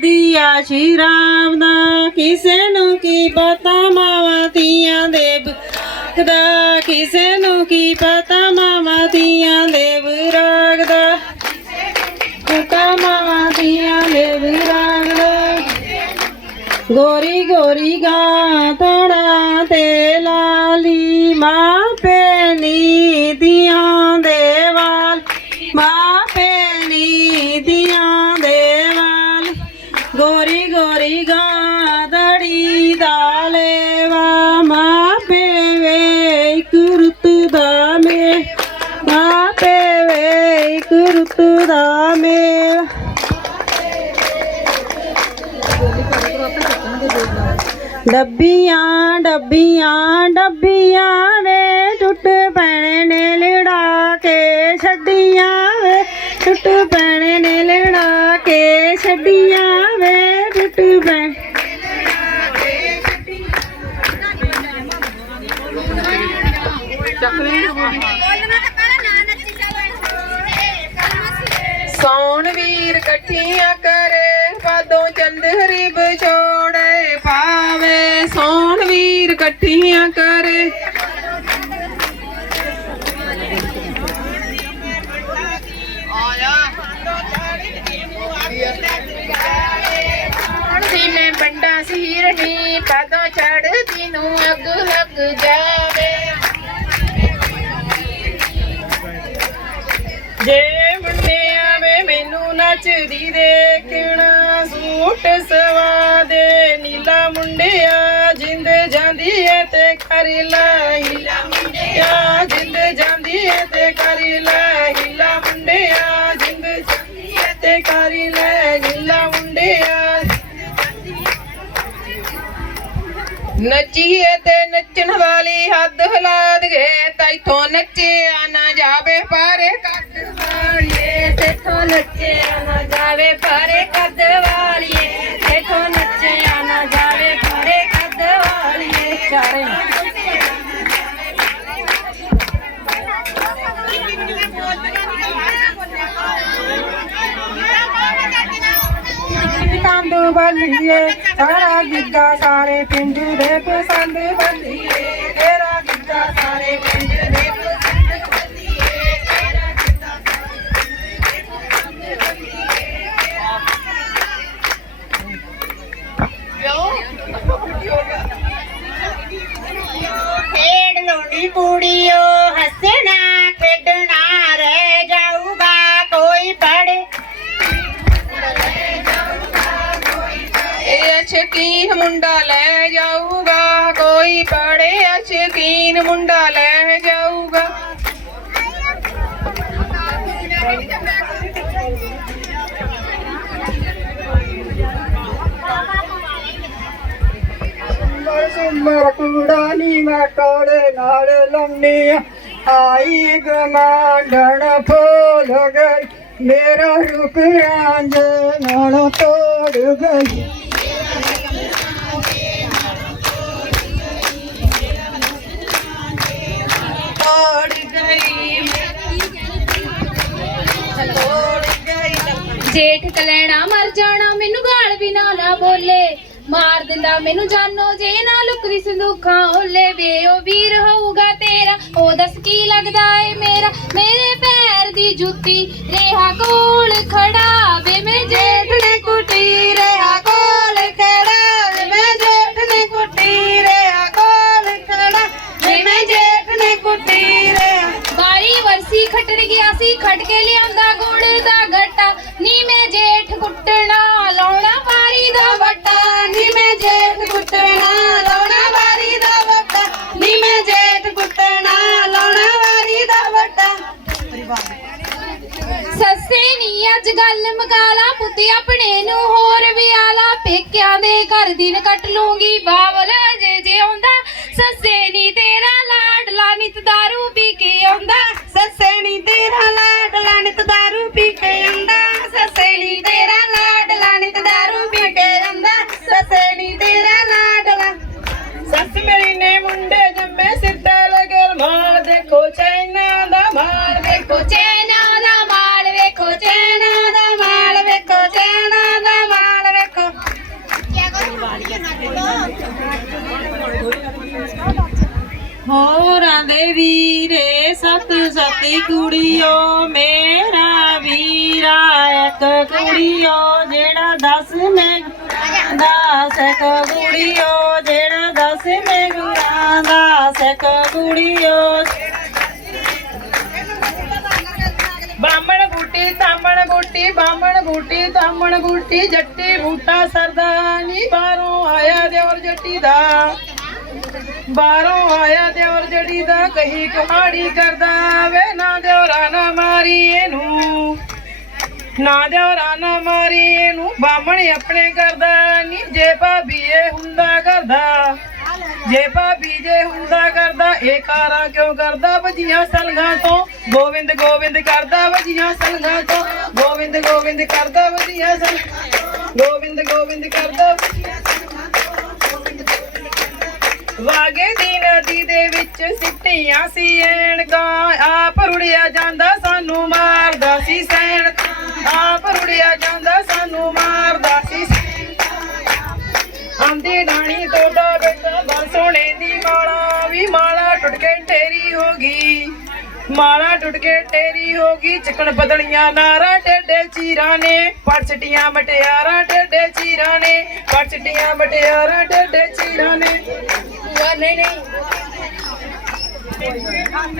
ਦੀਆ ਸ਼੍ਰੀ ਰਾਮ ਦਾ ਕਿਸੇ ਨੂੰ ਕੀ ਪਤਾ, ਮਾਵਾਂ ਤੀਆਂ ਦੇ ਦਾ, ਕਿਸੇ ਨੂੰ ਕੀ ਪਤਾ, ਮਾਵਾਂ ਤੀਆਂ ਦੇ ਵਿਰਾਗ ਪਤਾ ਮਾਵਾਂ ਤੀਆਂ ਦੇ ਵਿਰਾਗ ਦਾ। ਗੋਰੀ ਗੋਰੀ ਗਾ ਤੜਾ ਪੇਵੇ ਦਾ ਮੇਵਾ ਡੱਬੀਆਂ ਡੱਬੀਆਂ ਡੱਬੀਆਂ ਵੇ ਟੁੱਟ ਪੈਣੇ ਨੇ ਲੜਾ ਕੇ ਛੱਡੀਆਂ ਵੇ। ਟੁੱਟ ਪੈਣੇ ਨੇ ਲੜਾ ਕੇ ਛੱਡੀਆਂ ਵੇ। ਟੁੱਟ ਪੈਣੇ ਸੌਣ ਵੀਰ ਇਕੱਠੀਆਂ ਕਰੇ? ਪਾਦੋਂ ਚੰਦਰੀ ਵਿਛੋੜੇ ਪਾਵੇ। ਸੌਣ ਵੀਰ ਇਕੱਠੀਆਂ ਕਰੇ। ਸੀ ਮੈਂ ਬੰਡਾ ਸੀ ਪਾਦੋਂ ਚੜਦੀ ਨੂੰ ਅੱਗ ਲੱਗ ਜਾਵੇ। ਜੇ ਨੱਚਦੀ ਦੇਖਣਾ ਸੂਟ ਸਵਾ ਦੇ ਨੀਲਾ ਮੁੰਡਿਆ ਜਿੰਦ ਜਾਂਦੀ ਏ ਤੇ ਕਰ ਲੈ ਨੱਚੀਏ ਤੇ ਨੱਚਣ ਵਾਲੀ ਹੱਦ ਹਿਲਾ ਦਗੇ ਤੈਥੋਂ ਨੱਚਿਆ ਨਾ ਜਾਵੇ ਪਾਰੇ ਕੱਦ ਵਾਲੀਏ। ਤੈਥੋਂ ਨੱਚਿਆ ਨਾ ਜਾਵੇ ਪਾਰੇ ਕੱਦ ਵਾਲੀਏ। ਬੱਲੀਏ ਸਾਰਾ ਗਿੱਧਾ ਸਾਰੇ ਪਿੰਡ ਦੇ ਪਸੰਦ ਬੱਲੀਏ ਤੇਰਾ ਗਿੱਧਾ ਸਾਰੇ ਪਿੰਡ ਦੇ ਸ਼ਕੀਨ ਮੁੰਡਾ ਲੈ ਜਾਊਗਾ। ਸੁਮਰ ਕੁੜਾ ਨੀ ਮੈਂ ਕਾਲੇ ਨਾਲ ਲੰਮੀ ਆਈ ਗਮਾਂਡਣ ਫੋਲ ਗਈ। ਮੇਰਾ ਰੁਕ ਰਾਂਝ ਨਾਲ ਤੋੜ ਗਈ। ਜੇਠ ਮਰ ਜਾਣਾ, ਮੈਨੂੰ ਗਾਲ ਵੀ ਨਾ ਨਾ ਬੋਲੇ। ਮਾਰ ਦਿੰਦਾ ਮੈਨੂੰ ਜਾਨੋ, ਜੇ ਨਾ ਲੁਕਦੀ ਸੰਦੂਖਾਂ ਓਲੇ ਵੇ, ਉਹ ਵੀਰ ਹੋਊਗਾ ਤੇਰਾ। ਉਹ ਦੱਸ ਕੀ ਲੱਗਦਾ ਏ ਮੇਰਾ? ਮੇਰੇ ਪੈਰ ਦੀ ਜੁੱਤੀ, ਰੇਹਾ ਕੋਲ ਖੜਾ ਵੇ ਮੈਂ ਜੇਠ ਖੱਟਣ ਗਿਆ ਸੀ ਖੱਟ ਕੇ ਲਿਆਂਦਾ ਗੁੜ ਦਾ ਗੱਟਾ। ਨੀ ਮੈਂ ਜੇਠ ਕੁੱਟਣਾ, ਲਾਉਣਾ ਬਾਰੀ ਦਾ ਵੱਟਾ। ਨੀ ਮੈਂ ਜੇਠ ਕੁੱਟਣਾ, ਲਾਉਣਾ ਬਾਰੀ ਦਾ ਵੱਟਾ। ਨੀ ਮੈਂ ਜੇਠ ਕੁੱਟਣਾ, ਲਾਉਣਾ ਬਾਰੀ ਦਾ ਵੱਟਾ। ਸੱਸੇ ਨੀ ਅੱਜ ਗੱਲ ਮਕਾਲਾ, ਪੁੱਤੇ ਆਪਣੇ ਨੂੰ ਹੋਰ ਵਿਆਲਾ ਪੇਕਿਆਂ ਦੇ ਘਰ ਦਿਨ ਕੱਟ ਲੂੰਗੀ, ਬਾਵਲ ਦੇ ਵੀਰੇ, ਸਤ ਸਤੀ ਕੁੜੀਓ, ਮੇਰਾ ਵੀਰਾ ਇੱਕ ਕੁੜੀਓ, ਜਿਹੜਾ ਦਸ ਮੈਂ ਦਾਸ ਇੱਕ ਕੁੜੀਓ, ਜਿਹੜਾ ਦਸ ਮੈਂ ਗੁਰਾਂ ਦਾਸ ਸਕ ਕੁੜੀਓ। ਬਾਮਣ ਬੂਟੀ, ਤਾਮਣ ਬੂਟੀ ਬਾਮਣ ਬੂਟੀ, ਤਾਮਣ ਬੂਟੀ, ਜੱਟੀ ਬੂਟਾ ਸਰਦਾਨੀ ਬਾਹਰੋਂ ਆਇਆ ਦਿਓਰ ਜੱਟੀ ਦਾ। ਬਾਹਰੋਂ ਆਇਆ ਦਿਓਰ ਜੱਟੀ ਦਾ ਕਹੀ ਕੁਹਾੜੀ ਕਰਦਾ ਵੇ, ਨਾ ਦਿਓਰਾ ਨਾ ਮਾਰੀ ਇਹਨੂੰ। ਨਾ ਦਿਓਰਾ ਨਾ ਮਾਰੀ ਇਹਨੂੰ ਬਾਮਣ ਆਪਣੇ ਕਰਦਾ ਨੀ, ਜੇ ਭਾਬੀ ਇਹ ਹੁੰਦਾ ਕਰਦਾ। ਜੇ ਭਾਬੀ ਜੇ ਹੁੰਦਾ ਕਰਦਾ, ਇਹ ਕਾਰਾਂ ਕਿਉਂ ਕਰਦਾ? ਵਜੀਆਂ ਸਲਗਾਂ ਤੋਂ ਗੋਵਿੰਦ ਗੋਵਿੰਦ ਕਰਦਾ, ਵਜੀਆਂ ਸਲਗਾਂ ਤੋਂ ਗੋਵਿੰਦ ਗੋਵਿੰਦ ਕਰਦਾ, ਵਜੀਆਂ ਸੰਗਾਂ ਗੋਵਿੰਦ ਗੋਵਿੰਦ ਕਰਦਾ। ਵਾਗੇ ਦੀ ਨਦੀ ਦੇ ਵਿੱਚ ਸਿੱਟੀਆਂ ਸੀ ਐਣਕਾਂ ਆਪ ਰੁੜਿਆ ਜਾਂਦਾ, ਸਾਨੂੰ ਮਾਰਦਾ ਸੀ ਸੈਣ ਆਪ ਰੁੜਿਆ ਜਾਂਦਾ, ਸਾਨੂੰ ਮਾਰਦਾ ਸੀ ਆਂਦੀ ਡਾਣੀ ਤੋਡਾ ਬੇਟਾ ਬਰ ਸੋਨੇ ਦੀ ਮਾਲਾ ਵੀ। ਮਾਲਾ ਟੁੱਟ ਕੇ ਢੇਰੀ ਹੋ ਗਈ। ਮਾਲਾ ਟੁੱਟ ਕੇ ਢੇਰੀ ਹੋ ਗਈ। ਚਿਕਣ ਬਦਲੀਆਂ ਨਾਰਾ ਟੇਡੇ ਚੀਰਾਂ ਨੇ। ਪੜਛਟੀਆਂ ਮਟਿਆਰਾਂ ਟੇਡੇ ਚੀਰਾਂ ਨੇ। ਪੜਛਟੀਆਂ ਮਟਿਆਰਾਂ ਟੇਡੇ ਚੀਰਾਂ ਨੇ। ਨਹੀਂ ਨਹੀਂ।